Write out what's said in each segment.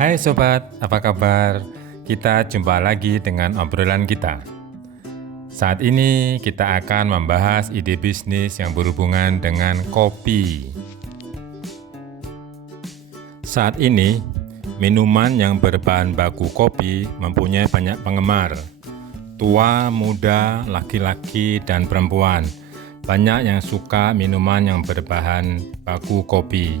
Hai sobat, apa kabar? Kita jumpa lagi dengan obrolan kita. Saat ini kita akan membahas ide bisnis yang berhubungan dengan kopi. Saat ini, minuman yang berbahan baku kopi mempunyai banyak penggemar. Tua, muda, laki-laki, dan perempuan. Banyak yang suka minuman yang berbahan baku kopi.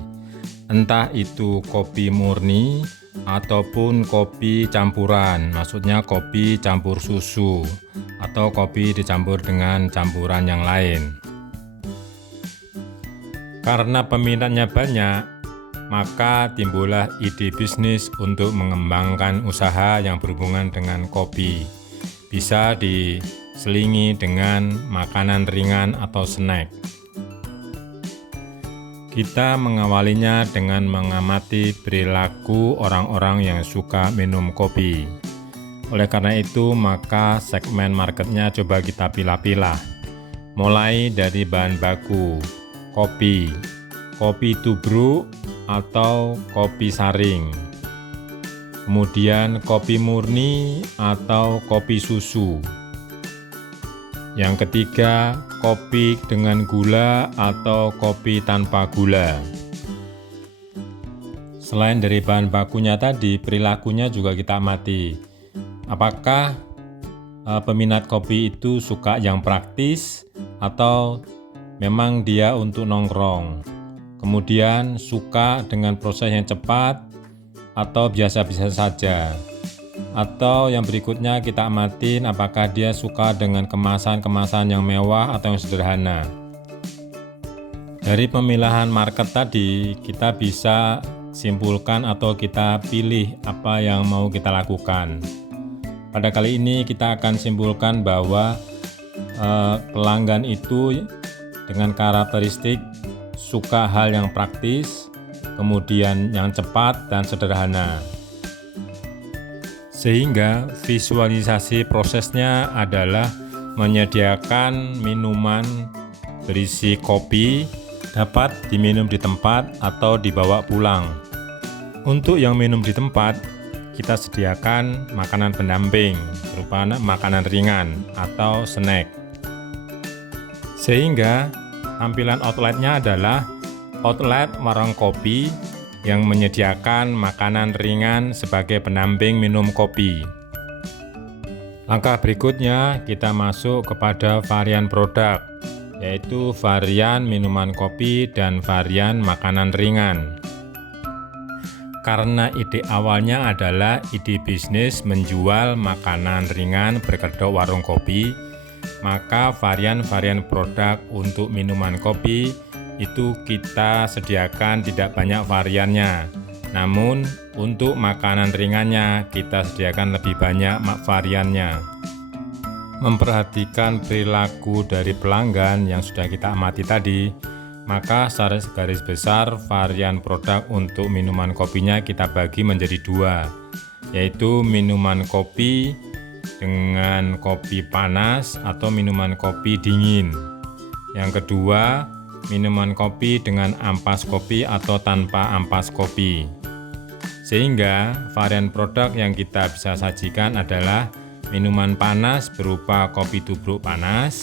Entah itu kopi murni ataupun kopi campuran, maksudnya kopi campur susu atau kopi dicampur dengan campuran yang lain. Karena peminatnya banyak, maka timbullah ide bisnis untuk mengembangkan usaha yang berhubungan dengan kopi. Bisa diselingi dengan makanan ringan atau snack. Kita mengawalinya dengan mengamati perilaku orang-orang yang suka minum kopi. Oleh karena itu, maka segmen marketnya coba kita pilah-pilah. Mulai dari bahan baku, kopi, kopi tubruk atau kopi saring. Kemudian kopi murni atau kopi susu. Yang ketiga, kopi dengan gula atau kopi tanpa gula. Selain dari bahan bakunya tadi, perilakunya juga kita amati. Apakah peminat kopi itu suka yang praktis atau memang dia untuk nongkrong? Kemudian suka dengan proses yang cepat atau biasa-biasa saja? Atau yang berikutnya kita amatin apakah dia suka dengan kemasan-kemasan yang mewah atau yang sederhana. Dari pemilihan market tadi, kita bisa simpulkan atau kita pilih apa yang mau kita lakukan. Pada kali ini kita akan simpulkan bahwa pelanggan itu dengan karakteristik suka hal yang praktis, kemudian yang cepat dan sederhana. Sehingga visualisasi prosesnya adalah menyediakan minuman berisi kopi dapat diminum di tempat atau dibawa pulang. Untuk yang minum di tempat, kita sediakan makanan pendamping berupa makanan ringan atau snack. Sehingga tampilan outletnya adalah outlet warung kopi yang menyediakan makanan ringan sebagai pendamping minum kopi. Langkah berikutnya kita masuk kepada varian produk, yaitu varian minuman kopi dan varian makanan ringan. Karena ide awalnya adalah ide bisnis menjual makanan ringan berkedok warung kopi, maka varian-varian produk untuk minuman kopi itu kita sediakan tidak banyak variannya. Namun untuk makanan ringannya kita sediakan lebih banyak variannya. Memperhatikan perilaku dari pelanggan yang sudah kita amati tadi, maka secara garis besar varian produk untuk minuman kopinya kita bagi menjadi dua, yaitu minuman kopi dengan kopi panas atau minuman kopi dingin. Yang kedua, minuman kopi dengan ampas kopi atau tanpa ampas kopi. Sehingga varian produk yang kita bisa sajikan adalah minuman panas berupa kopi tubruk panas.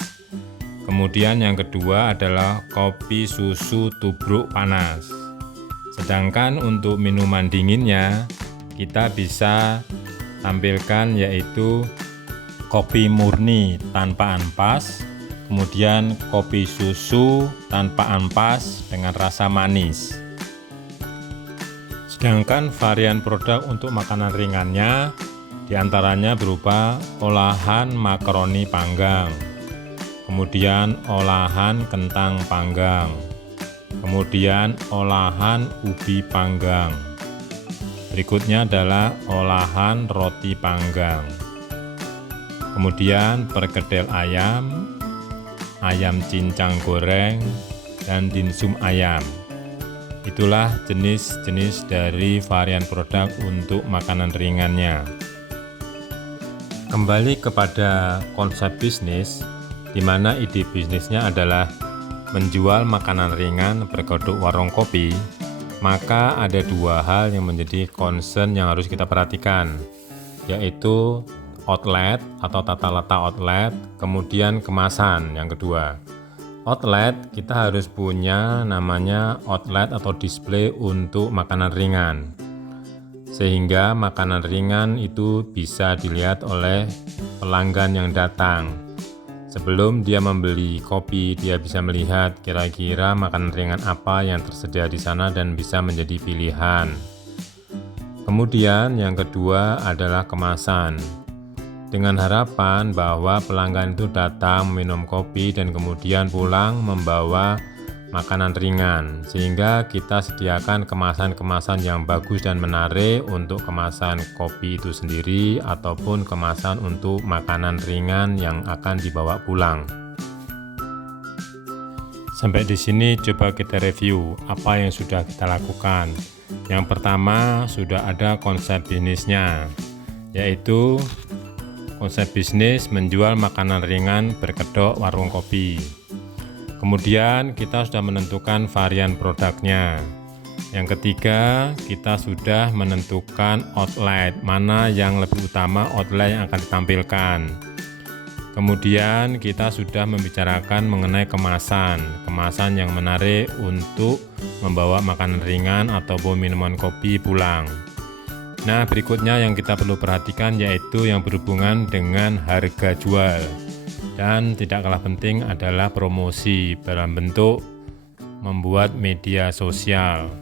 Kemudian yang kedua adalah kopi susu tubruk panas. Sedangkan untuk minuman dinginnya kita bisa tampilkan yaitu kopi murni tanpa ampas, kemudian kopi susu tanpa ampas dengan rasa manis. Sedangkan varian produk untuk makanan ringannya diantaranya berupa olahan makaroni panggang, kemudian olahan kentang panggang, kemudian olahan ubi panggang. Berikutnya adalah olahan roti panggang. Kemudian perkedel ayam, ayam cincang goreng, dan dimsum ayam. Itulah jenis-jenis dari varian produk untuk makanan ringannya. Kembali kepada konsep bisnis, di mana ide bisnisnya adalah menjual makanan ringan berkedok warung kopi, maka ada dua hal yang menjadi concern yang harus kita perhatikan, yaitu outlet atau tata letak outlet, kemudian kemasan yang kedua. Outlet, kita harus punya namanya outlet atau display untuk makanan ringan, sehingga makanan ringan itu bisa dilihat oleh pelanggan yang datang. Sebelum dia membeli kopi, dia bisa melihat kira-kira makanan ringan apa yang tersedia di sana dan bisa menjadi pilihan. Kemudian yang kedua adalah kemasan, dengan harapan bahwa pelanggan itu datang minum kopi dan kemudian pulang membawa makanan ringan, sehingga kita sediakan kemasan-kemasan yang bagus dan menarik untuk kemasan kopi itu sendiri ataupun kemasan untuk makanan ringan yang akan dibawa pulang. Sampai di sini coba kita review apa yang sudah kita lakukan. Yang pertama, sudah ada konsep bisnisnya, yaitu konsep bisnis menjual makanan ringan berkedok warung kopi. Kemudian kita sudah menentukan varian produknya. Yang ketiga, kita sudah menentukan outlet, mana yang lebih utama outlet yang akan ditampilkan. Kemudian kita sudah membicarakan mengenai kemasan yang menarik untuk membawa makanan ringan ataupun minuman kopi pulang. Nah, berikutnya yang kita perlu perhatikan yaitu yang berhubungan dengan harga jual. Dan tidak kalah penting adalah promosi dalam bentuk membuat media sosial.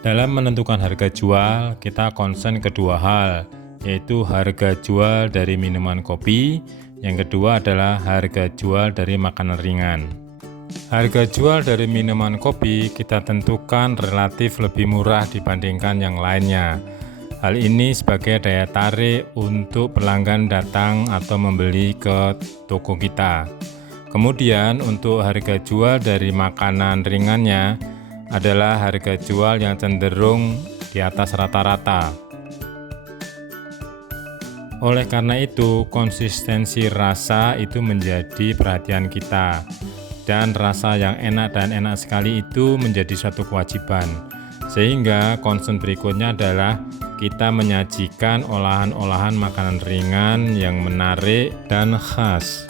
Dalam menentukan harga jual, kita concern kedua hal, yaitu harga jual dari minuman kopi, yang kedua adalah harga jual dari makanan ringan. Harga jual dari minuman kopi kita tentukan relatif lebih murah dibandingkan yang lainnya. Hal ini sebagai daya tarik untuk pelanggan datang atau membeli ke toko kita. Kemudian untuk harga jual dari makanan ringannya adalah harga jual yang cenderung di atas rata-rata. Oleh karena itu, konsistensi rasa itu menjadi perhatian kita. Dan rasa yang enak dan enak sekali itu menjadi suatu kewajiban. Sehingga concern berikutnya adalah kita menyajikan olahan-olahan makanan ringan yang menarik dan khas.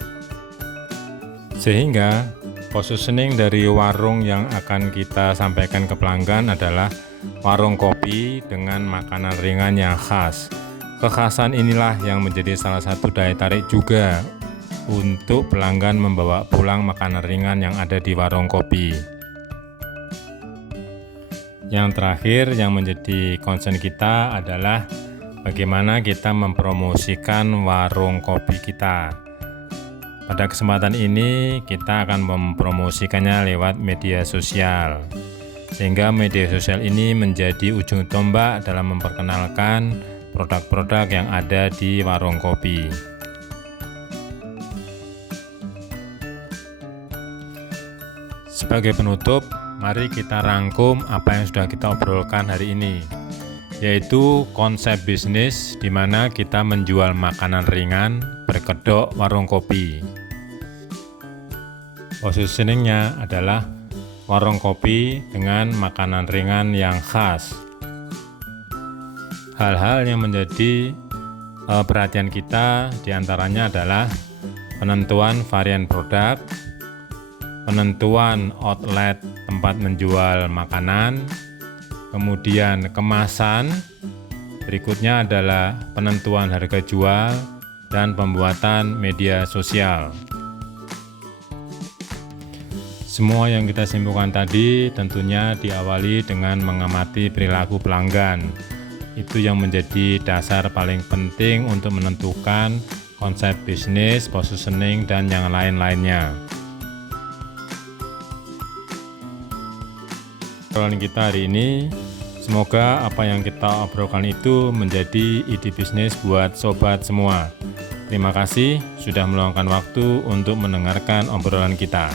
Sehingga positioning dari warung yang akan kita sampaikan ke pelanggan adalah warung kopi dengan makanan ringan yang khas. Kekhasan inilah yang menjadi salah satu daya tarik juga untuk pelanggan membawa pulang makanan ringan yang ada di warung kopi. Yang terakhir yang menjadi concern kita adalah bagaimana kita mempromosikan warung kopi kita. Pada kesempatan ini kita akan mempromosikannya lewat media sosial, sehingga media sosial ini menjadi ujung tombak dalam memperkenalkan produk-produk yang ada di warung kopi. Sebagai penutup, mari kita rangkum apa yang sudah kita obrolkan hari ini, yaitu konsep bisnis di mana kita menjual makanan ringan berkedok warung kopi. Positioningnya adalah warung kopi dengan makanan ringan yang khas. Hal-hal yang menjadi perhatian kita diantaranya adalah penentuan varian produk, penentuan outlet tempat menjual makanan, kemudian kemasan, berikutnya adalah penentuan harga jual, dan pembuatan media sosial. Semua yang kita simpulkan tadi tentunya diawali dengan mengamati perilaku pelanggan. Itu yang menjadi dasar paling penting untuk menentukan konsep bisnis, positioning, dan yang lain-lainnya. Obrolan kita hari ini, semoga apa yang kita obrolkan itu menjadi ide bisnis buat sobat semua. Terima kasih sudah meluangkan waktu untuk mendengarkan obrolan kita.